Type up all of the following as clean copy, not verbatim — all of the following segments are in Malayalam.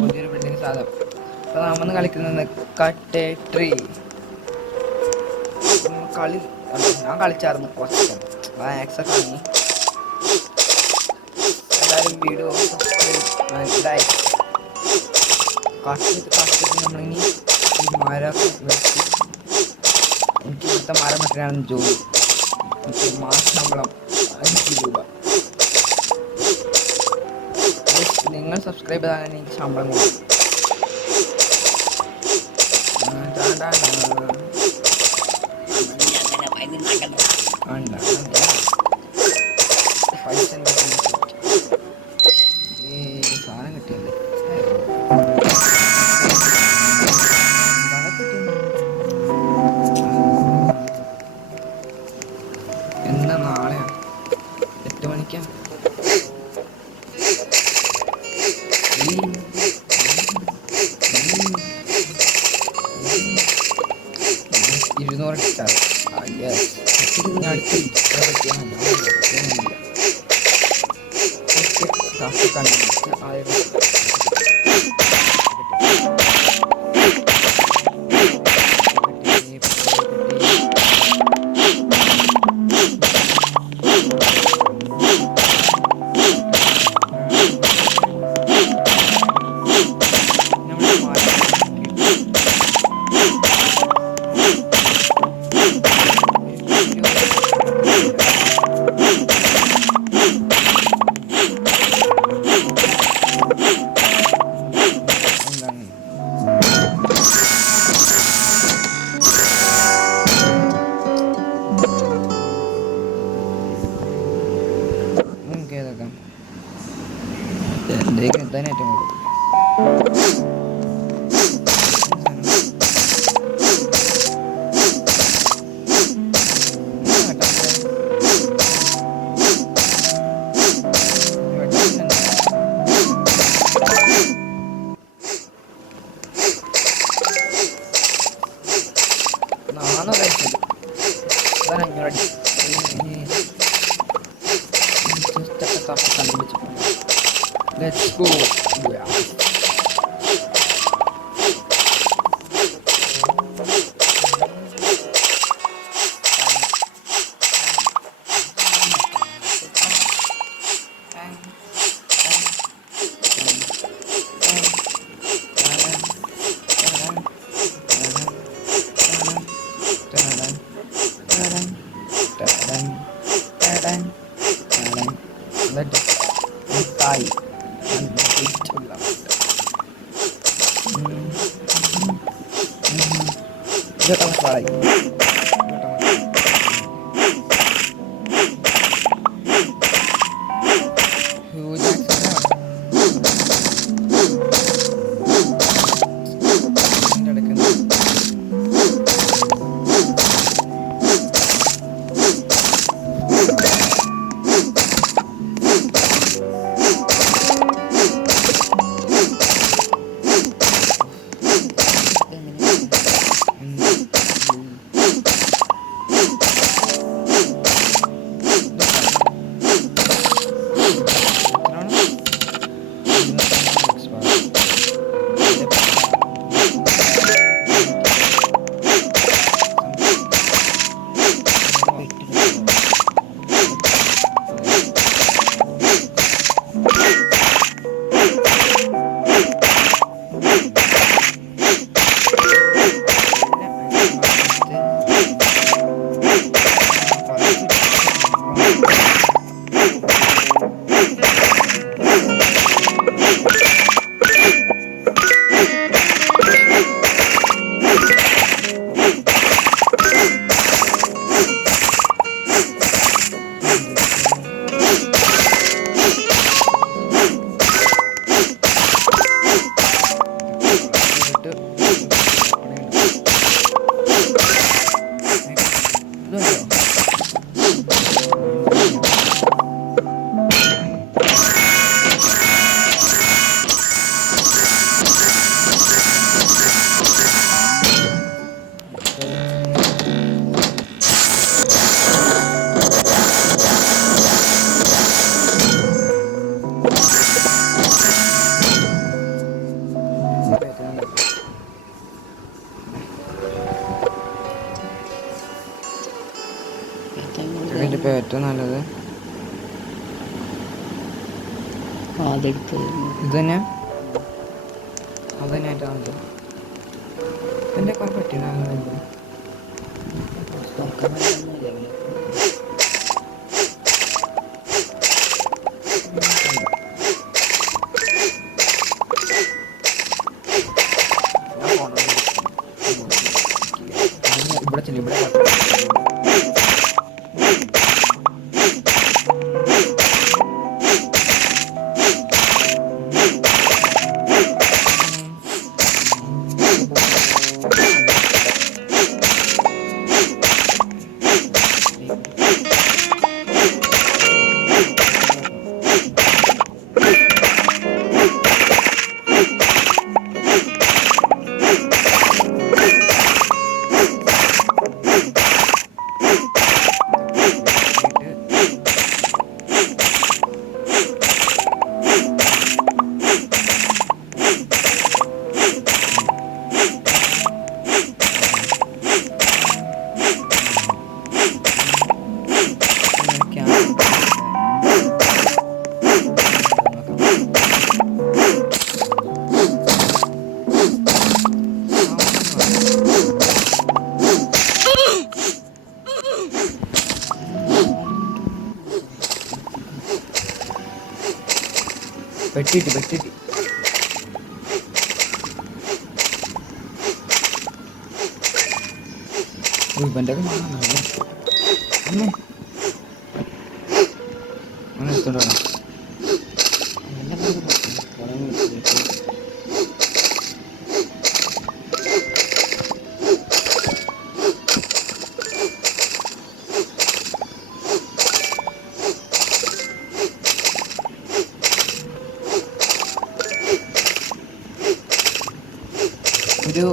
പുതിയൊരു ബിൽഡിംഗ് സാധനം. അപ്പോൾ നമ്മൾ കളിക്കുന്നത് കട്ടേ ട്രീ. കളി ഞാൻ കളിച്ചായിരുന്നു കുറച്ച് ആക്സസ് വാങ്ങി. എല്ലാവരും വീഡിയോ ഇതായി കട്ടിട്ട് നമ്മളിനി മരം വെച്ച് എനിക്ക് ഇവിടുത്തെ മരം വെട്ടാനാണ് ജോലി. എനിക്ക് മാസ ശമ്പളം 5 രൂപ. നിങ്ങൾ സബ്സ്ക്രൈബ് ചെയ്താൽ എനിക്ക് ശമ്പളം കൊടുക്കും. സാധനം കിട്ടിയല്ലേ എന്നാ നാളെയാണ് 8 മണിക്കാണ്. 200 കിട്ടാറ്. അടുത്ത് തന്നെ ഏറ്റവും കൂടുതൽ Let's go. Yeah. Dia tahu suara ini. Hujan sana. Ini ada kan. ഏറ്റവും നല്ലത് അതെടുത്തത് ഇത് തന്നെ. അത് തന്നെ ഏറ്റവും നല്ലത്. എൻ്റെ കുറെ പറ്റിയില്ല. ഇവിടെ ചെല്ലി ഇവിടെ വെട്ടിട്ട് ഇവൻ്റെ അമ്മേ അങ്ങനെ എടുത്തോണ്ട് വേണം. ഒരു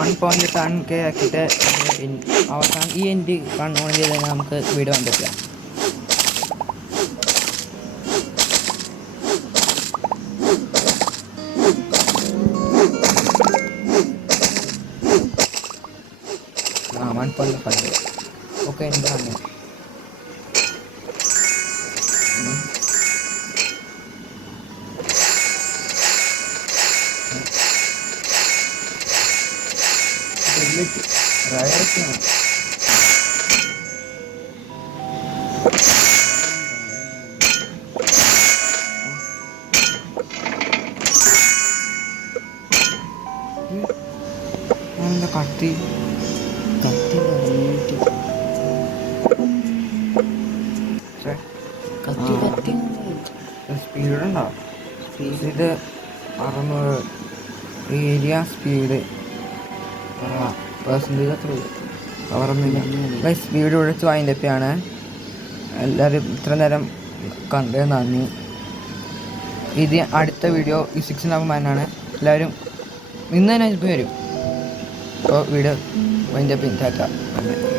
1.10K ആക്കിയിട്ട് അവസാനം ഈ എൻഡ് റൺ ഓൺ ചെയ്ത് കഴിഞ്ഞാൽ നമുക്ക് വീഡിയോ കണ്ടു പറ്റില്ല. ആ 1.5 ഓക്കെ എന്താണ് റയറാണ്. കത്തി സ്പീഡുണ്ടോ? ഇത് 600 ഏരിയ സ്പീഡ് പെർസെൻറ്റേജ് അത്ര അവറൊന്നുമില്ല. സ്പീഡ് വിളിച്ച് വാങ്ങിയപ്പോഴാണ് എല്ലാവരും ഇത്ര നേരം കണ്ടത്. നന്ദി. ഇത് അടുത്ത വീഡിയോ ഈ 6 എല്ലാവരും ഇന്ന് തന്നെ ഇപ്പോൾ വരും. അപ്പോൾ വീഡിയോ വൈൻഡപ്പ് ഇതാക്കാം.